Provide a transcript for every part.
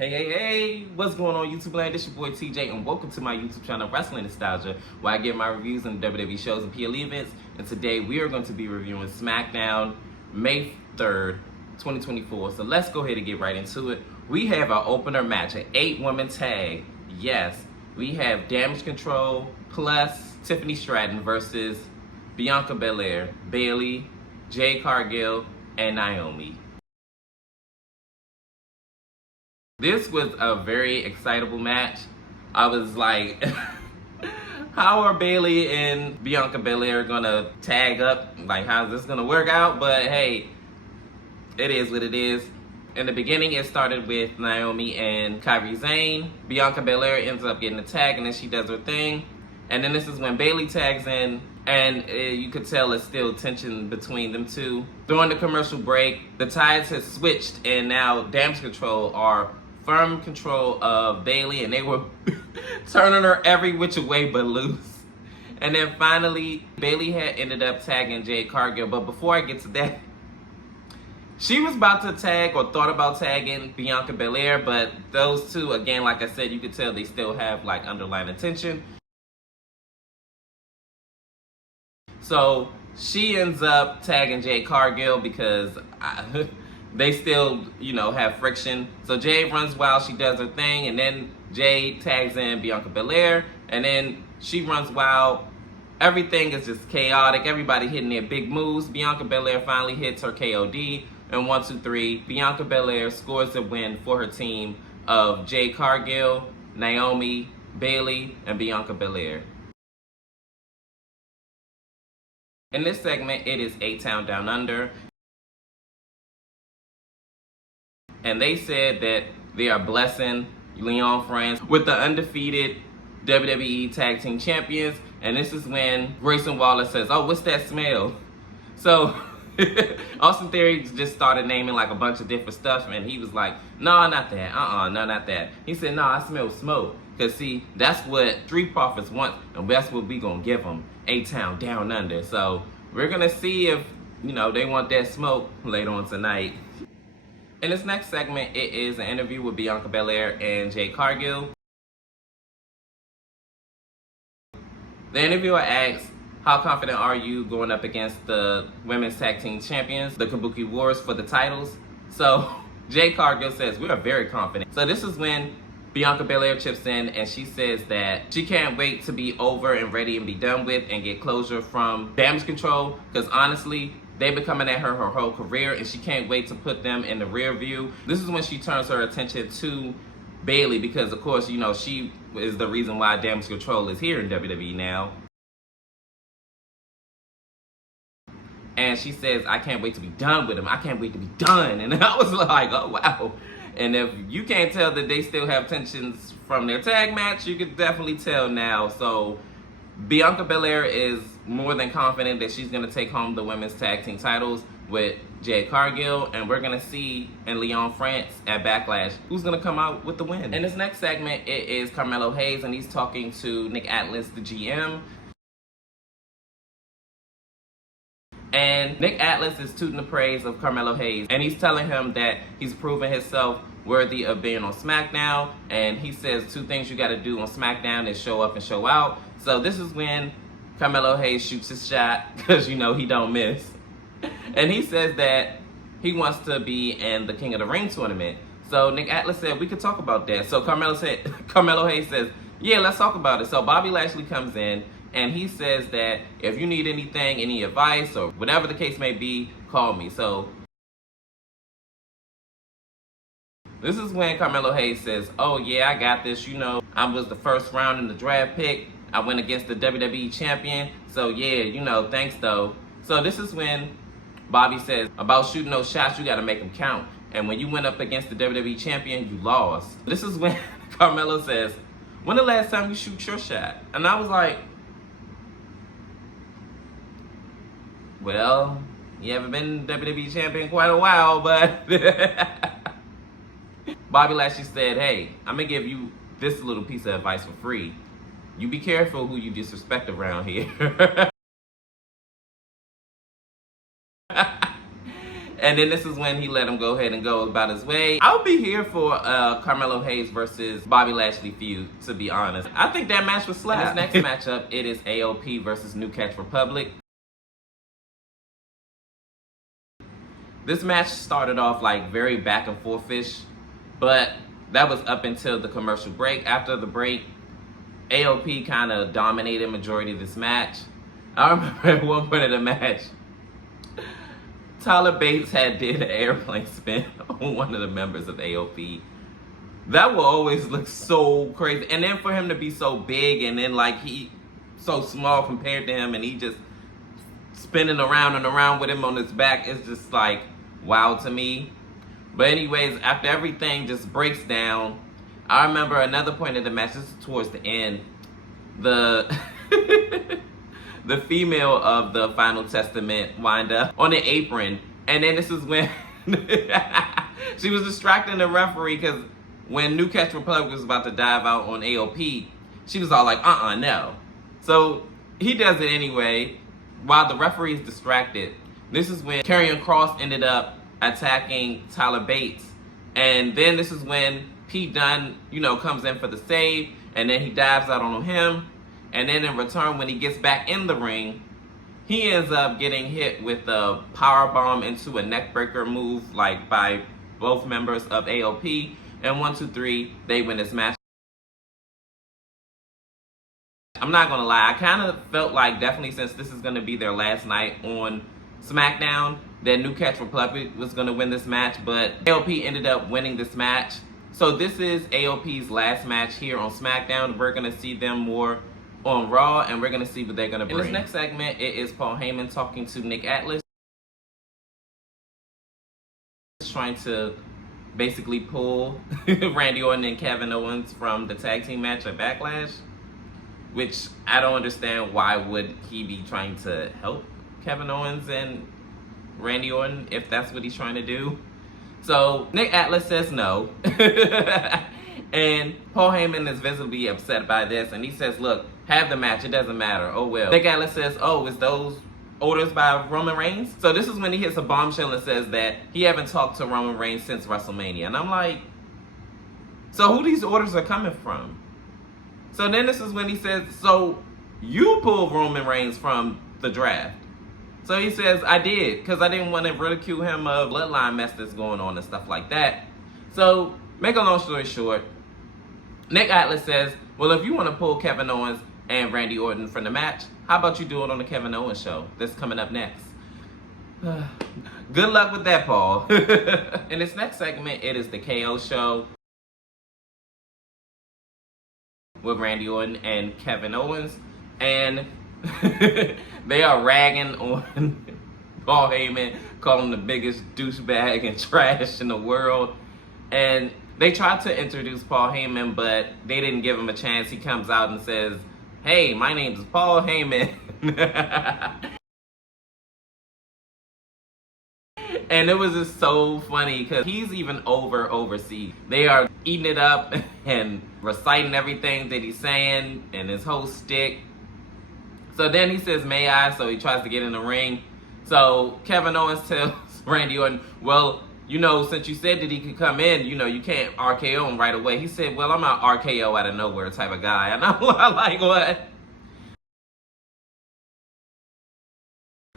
Hey, what's going on YouTube land? This your boy TJ and welcome to my YouTube channel Wrestling Nostalgia, where I give my reviews on WWE shows and PLE events. And today we are going to be reviewing SmackDown May 3rd, 2024. So let's go ahead and get right into it. We have our opener match, an 8-woman tag. Yes, we have Damage Control plus Tiffany Stratton versus Bianca Belair, Bayley, Jade Cargill, and Naomi. This was a very excitable match. I was like, how are Bayley and Bianca Belair gonna tag up? Like, how's this gonna work out? But hey, it is what it is. In the beginning, it started with Naomi and Kairi Sane. Bianca Belair ends up getting the tag, and then she does her thing. And then this is when Bayley tags in, and you could tell it's still tension between them two. During the commercial break, the tides have switched, and now Damage Control are firm control of Bayley, and they were turning her every which way but loose. And then finally, Bayley had ended up tagging Jade Cargill. But before I get to that, she was about to tag or thought about tagging Bianca Belair, but those two, again, like I said, you could tell they still have like underlying tension. So she ends up tagging Jade Cargill because they still, have friction. So Jade runs wild, she does her thing, and then Jade tags in Bianca Belair, and then she runs wild. Everything is just chaotic. Everybody hitting their big moves. Bianca Belair finally hits her KOD, and 1, 2, 3, Bianca Belair scores a win for her team of Jade Cargill, Naomi, Bayley, and Bianca Belair. In this segment, it is A-Town Down Under. And they said that they are blessing Leon France with the undefeated WWE Tag Team Champions. And this is when Grayson Waller says, "Oh, what's that smell?" So Austin Theory just started naming like a bunch of different stuff. And he was like, "No, not that. No, not that." He said, "No, I smell smoke." Because see, that's what Street Profits want. And that's what we going to give them. A-Town Down Under. So we're going to see if, they want that smoke later on tonight. In this next segment, it is an interview with Bianca Belair and Jade Cargill. The interviewer asks, "How confident are you going up against the women's tag team champions, the Kabuki Wars, for the titles?" So Jade Cargill says, "We are very confident." So this is when Bianca Belair chips in, and she says that she can't wait to be over and ready and be done with and get closure from Damage Control, because honestly, they've been coming at her whole career, and she can't wait to put them in the rear view. This is when she turns her attention to Bayley, because of course, she is the reason why Damage Control is here in WWE now. And she says, "I can't wait to be done with him. I can't wait to be done." And I was like, oh wow. And if you can't tell that they still have tensions from their tag match, you could definitely tell now. So Bianca Belair is more than confident that she's going to take home the women's tag team titles with Jade Cargill, and we're going to see in Leon France at Backlash who's going to come out with the win. In this next segment, it is Carmelo Hayes, and he's talking to Nick Atlas, the GM. And Nick Atlas is tooting the praise of Carmelo Hayes, and he's telling him that he's proven himself worthy of being on SmackDown. And he says 2 things you got to do on SmackDown is show up and show out. So this is when Carmelo Hayes shoots his shot, because he don't miss. And he says that he wants to be in the King of the Ring tournament. So Nick Atlas said, "We could talk about that." So Carmelo Hayes says, "Yeah, let's talk about it." So Bobby Lashley comes in, and he says that if you need anything, any advice, or whatever the case may be, call me. So this is when Carmelo Hayes says, "Oh yeah, I got this. I was the first round in the draft pick. I went against the WWE champion. So yeah, thanks though." So this is when Bobby says, "About shooting those shots, you got to make them count. And when you went up against the WWE champion, you lost." This is when Carmelo says, "When the last time you shoot your shot?" And I was like, well, you haven't been WWE champion in quite a while, but Bobby Lashley said, "Hey, I'm going to give you this little piece of advice for free. You be careful who you disrespect around here." And then this is when he let him go ahead and go about his way. I'll be here for Carmelo Hayes versus Bobby Lashley feud, to be honest. I think that match was slap. In this next matchup, it is AOP versus New Catch Republic. This match started off like very back and forth-ish, but that was up until the commercial break. After the break, AOP kind of dominated majority of this match. I remember at one point of the match, Tyler Bates did an airplane spin on one of the members of AOP. That will always look so crazy. And then for him to be so big and then like he so small compared to him and he just spinning around and around with him on his back, it's just like wow to me. But anyways, after everything just breaks down, I remember another point of the match, this is towards the end, the the female of the Final Testament wind up on the apron, and then this is when she was distracting the referee because when New Catch Republic was about to dive out on AOP, she was all like, no. So he does it anyway while the referee is distracted. This is when Karrion Kross ended up attacking Tyler Bates, and then this is when Pete Dunne, comes in for the save, and then he dives out on him. And then in return, when he gets back in the ring, he ends up getting hit with a powerbomb into a neckbreaker move, like by both members of AOP. And 1, 2, 3, they win this match. I'm not gonna lie, I kind of felt like definitely since this is gonna be their last night on SmackDown, that New Catch Republic was gonna win this match, but AOP ended up winning this match. So this is AOP's last match here on SmackDown. We're gonna see them more on Raw, and we're gonna see what they're gonna bring. In this next segment, it is Paul Heyman talking to Nick Atlas, trying to basically pull Randy Orton and Kevin Owens from the tag team match at Backlash, which I don't understand. Why would he be trying to help Kevin Owens and Randy Orton if that's what he's trying to do? So Nick Atlas says no. And Paul Heyman is visibly upset by this, and he says, look, have the match, it doesn't matter, oh well. Nick Atlas says, oh, is those orders by Roman Reigns? So this is when he hits a bombshell and says that he haven't talked to Roman Reigns since WrestleMania. And I'm like, so who these orders are coming from? So then this is when he says, so you pulled Roman Reigns from the draft. So he says, I did, because I didn't want to ridicule him of bloodline mess that's going on and stuff like that. So, make a long story short, Nick Atlas says, well, if you want to pull Kevin Owens and Randy Orton from the match, how about you do it on the Kevin Owens show that's coming up next? Good luck with that, Paul. In this next segment, it is the KO show with Randy Orton and Kevin Owens, and they are ragging on Paul Heyman, calling him the biggest douchebag and trash in the world. And they tried to introduce Paul Heyman, but they didn't give him a chance. He comes out and says, hey, my name is Paul Heyman. And it was just so funny because he's even overseas. They are eating it up and reciting everything that he's saying and his whole stick. So then he says, may I? So he tries to get in the ring. So Kevin Owens tells Randy Orton, well, since you said that he could come in, you can't RKO him right away. He said, well, I'm not RKO out of nowhere type of guy. And I'm like, what?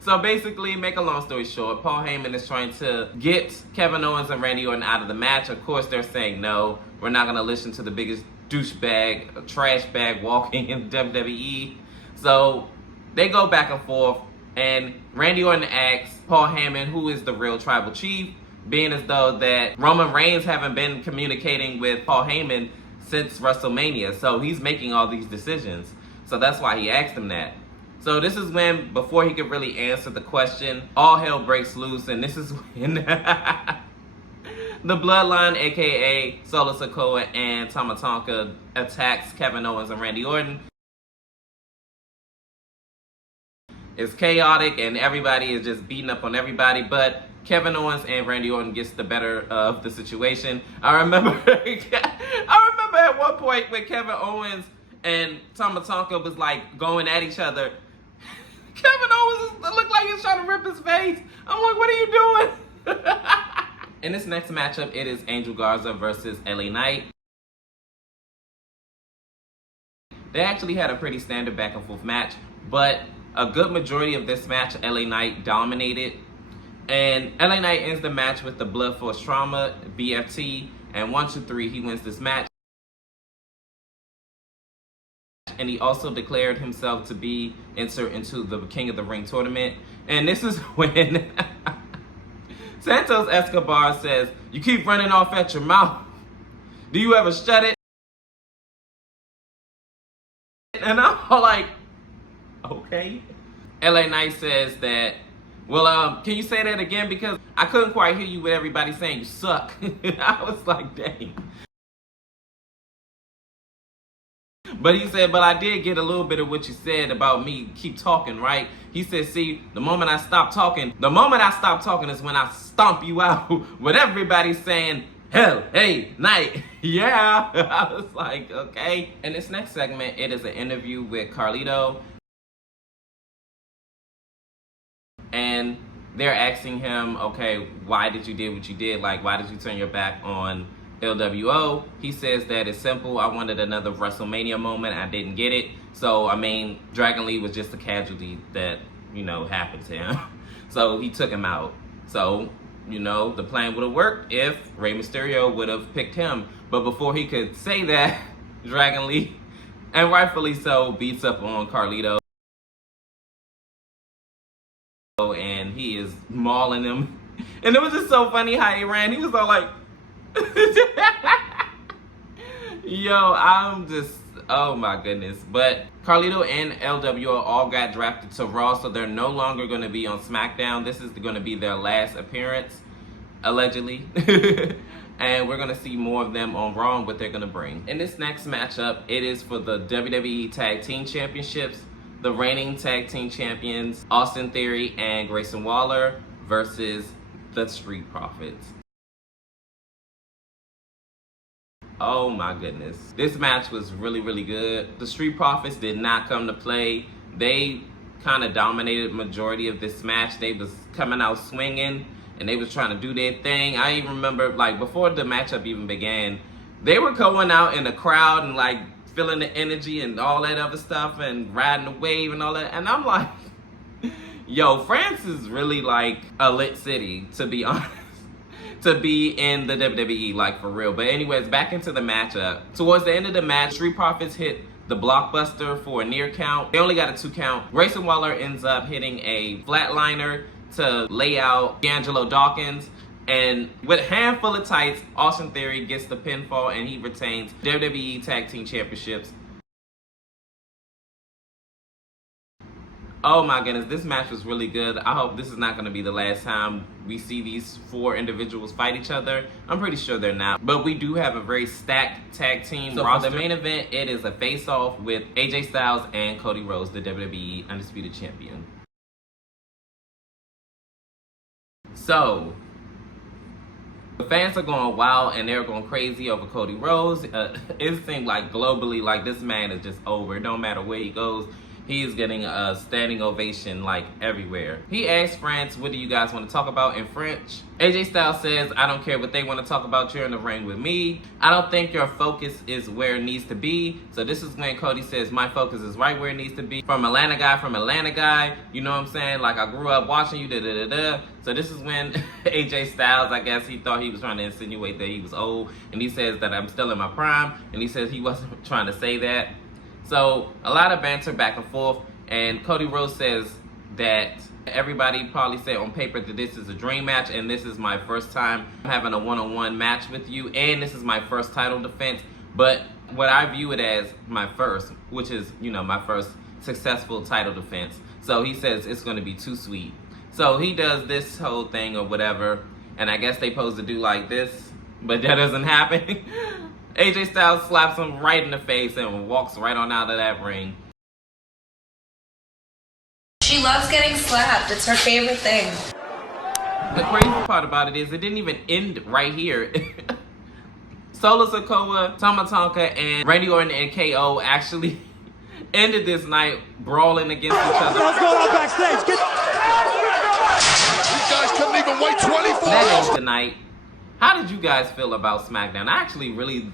So basically, make a long story short, Paul Heyman is trying to get Kevin Owens and Randy Orton out of the match. Of course, they're saying, no, we're not going to listen to the biggest douchebag, trash bag walking in WWE. So they go back and forth, and Randy Orton asks Paul Heyman, who is the real tribal chief, being as though that Roman Reigns haven't been communicating with Paul Heyman since WrestleMania. So he's making all these decisions. So that's why he asked him that. So this is when, before he could really answer the question, all hell breaks loose, and this is when the Bloodline, aka Solo Sikoa and Tama Tonga, attacks Kevin Owens and Randy Orton. It's chaotic, and everybody is just beating up on everybody, but Kevin Owens and Randy Orton gets the better of the situation. I remember at one point when Kevin Owens and Tama Tonga was like going at each other, Kevin Owens looked like he was trying to rip his face. I'm like, what are you doing? In this next matchup, it is Angel Garza versus LA Knight. They actually had a pretty standard back and forth match, but a good majority of this match, LA Knight dominated. And LA Knight ends the match with the Blood Force Trauma, BFT, and 1, 2, 3, he wins this match. And he also declared himself to be entered into the King of the Ring tournament. And this is when Santos Escobar says, "You keep running off at your mouth. Do you ever shut it?" And I'm like, okay. LA Knight says that, well, can you say that again? Because I couldn't quite hear you with everybody saying you suck. I was like, dang. But he said, but I did get a little bit of what you said about me keep talking, right? He said, see, the moment I stop talking is when I stomp you out with everybody saying, hell, hey, Knight, yeah. I was like, okay. In this next segment, it is an interview with Carlito. And they're asking him, okay, why did you do what you did? Like, why did you turn your back on LWO? He says that it's simple. I wanted another WrestleMania moment. I didn't get it. So, I mean, Dragon Lee was just a casualty that, you know, happened to him. So, he took him out. So, you know, the plan would have worked if Rey Mysterio would have picked him. But before he could say that, Dragon Lee, and rightfully so, beats up on Carlito. And he is mauling him. And it was just so funny how he ran. He was all like, yo, I'm just, oh my goodness. But Carlito and LWO all got drafted to Raw, so they're no longer going to be on SmackDown. This is going to be their last appearance, allegedly. And we're going to see more of them on Raw and what they're going to bring. In this next matchup, it is for the WWE Tag Team Championships. The reigning tag team champions, Austin Theory and Grayson Waller, versus the Street Profits. Oh my goodness. This match was really, really good. The Street Profits did not come to play. They kind of dominated the majority of this match. They was coming out swinging, and they was trying to do their thing. I even remember, like, before the matchup even began, they were going out in the crowd and, like, feeling the energy and all that other stuff and riding the wave and all that. And I'm like, yo, France is really like a lit city, to be honest, to be in the WWE, like, for real. But anyways, back into the matchup. Towards the end of the match, Street Profits hit the blockbuster for a near count. They only got a 2 count. Grayson Waller ends up hitting a flatliner to lay out D'Angelo Dawkins. And with a handful of tights, Austin Theory gets the pinfall and he retains WWE Tag Team Championships. Oh my goodness, this match was really good. I hope this is not going to be the last time we see these 4 individuals fight each other. I'm pretty sure they're not. But we do have a very stacked tag team roster. For the main event, it is a face-off with AJ Styles and Cody Rhodes, the WWE Undisputed Champion. So, the fans are going wild and they're going crazy over Cody Rhodes. It seems like globally, like, this man is just over. It don't matter where he goes. He's getting a standing ovation, like, everywhere. He asked France, what do you guys want to talk about in French? AJ Styles says, I don't care what they want to talk about, you're in the ring with me. I don't think your focus is where it needs to be. So this is when Cody says, my focus is right where it needs to be. From Atlanta guy, you know what I'm saying? Like, I grew up watching you, da-da-da-da. So this is when AJ Styles, I guess he thought he was trying to insinuate that he was old. And he says that I'm still in my prime. And he says he wasn't trying to say that. So a lot of banter back and forth, and Cody Rhodes says that everybody probably said on paper that this is a dream match, and this is my first time having a one-on-one match with you, and this is my first title defense. But what I view it as my first, which is, you know, my first successful title defense. So he says it's going to be too sweet. So he does this whole thing or whatever, and I guess they supposed to do like this, but that doesn't happen. AJ Styles slaps him right in the face and walks right on out of that ring. She loves getting slapped. It's her favorite thing. The crazy part about it is it didn't even end right here. Solo Sikoa, Tama Tonka, and Randy Orton and KO actually ended this night brawling against each other. What's going on backstage? guys couldn't even wait 24 That hours. is tonight. How did you guys feel about SmackDown? I actually really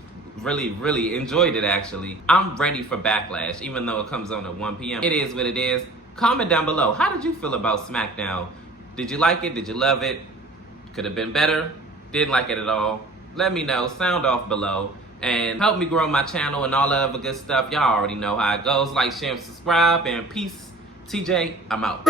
enjoyed it, actually. I'm ready for Backlash, even though it comes on at 1 p.m. It is what it is. Comment down below. How did you feel about SmackDown? Did you like it? Did you love it? Could have been better? Didn't like it at all? Let me know. Sound off below. And help me grow my channel and all the other good stuff. Y'all already know how it goes. Like, share, and subscribe. And peace. TJ, I'm out.